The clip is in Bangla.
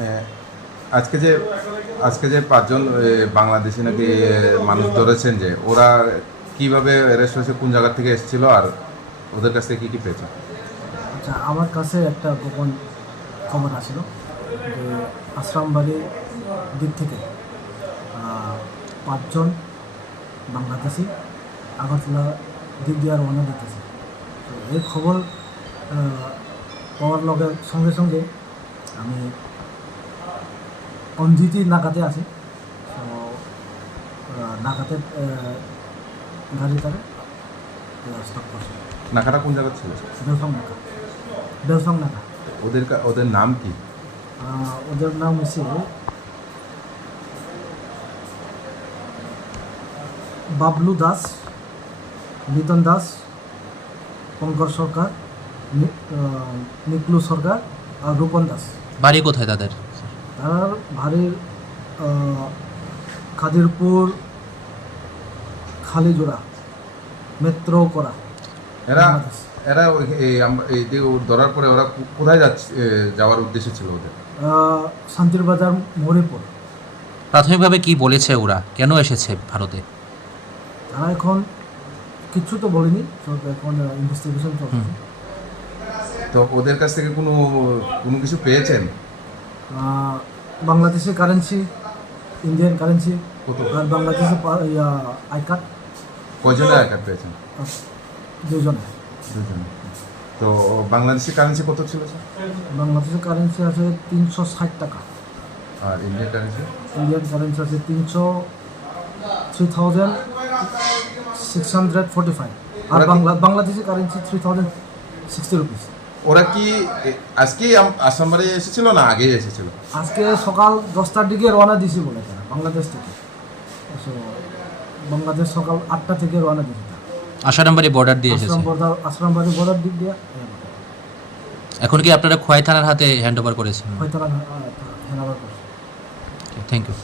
হ্যাঁ, আজকে যে আজকে যে ৫ জন বাংলাদেশি নাকি মানুষ ধরেছেন, যে ওরা কিভাবে অ্যারেস্ট হয়েছে, কোন জায়গা থেকে এসেছিল, আর ওদের কাছ থেকে কি পেয়েছে? আচ্ছা, আমার কাছে একটা গোপন খবর আসছিল যে আশ্রামবাড়ির দিক থেকে ৫ জন বাংলাদেশি আগরতলা দিক দিয়ে রওনা দিতেছে। তো এই খবর পাওয়ার লগের সঙ্গে সঙ্গে আমি অঞ্জিতি নাকাতে আছি। তো নাকাতে গাড়িটারে স্টপ করছে। নাকাটা কোন জায়গা ছিল? বেলসং নাকা। ওদের নাম কি? ওদের নাম হচ্ছে বাবলু দাস, লিতন দাস, পঙ্কর সরকার, নিকলু সরকার আর রূপন দাস। বাড়ি কোথায় তাদের? তার বাড়ির খাদিরপুর, খালিজোড়া, মেট্রো করা। এরা এরা এই যে ধরার পরে ওরা কোথায় যাওয়ার উদ্দেশ্য ছিল ওদের? শান্তির বাজার, মরিপুর। প্রাথমিকভাবে কি বলেছে ওরা, কেন এসেছে ভারতে? তারা এখন কিছু তো বলেনি, তো এখন ইনভেস্টিগেশন চলছে। তো ওদের কাছ থেকে কোনো কিছু পেয়েছেন? বাংলাদেশের কারেন্সি, ইন্ডিয়ান কারেন্সি কত? আর বাংলাদেশের আই কার্ড। কয়জনের আই কার্ড পেয়েছেন? 2জনে। তো বাংলাদেশি কারেন্সি কত ছিল স্যার? বাংলাদেশের কারেন্সি আছে 360 টাকা। আর ইন্ডিয়ান কারেন্সি? ইন্ডিয়ান কারেন্সি আছে 3645। আর বাংলাদেশি কারেন্সি 3060 রুপিস। ওরা কি আজকে আসামবাড়ি এসেছিল না আগে এসেছিল? আজকে সকাল 10টার দিকে রওনা দিছি বলে তারা বাংলাদেশ থেকে। বাংলাদেশ সকাল 8টা থেকে রওনা দিয়েছে। আসারামবাড়ি বর্ডার দিয়ে এসেছে। আশ্রামবাড়ি বর্ডার দিক দিয়ে। এখন কি আপনারা খোয়াই থানার হাতে হ্যান্ড ওভার করেছেন? হয়তো হ্যাঁ, থ্যাংক ইউ।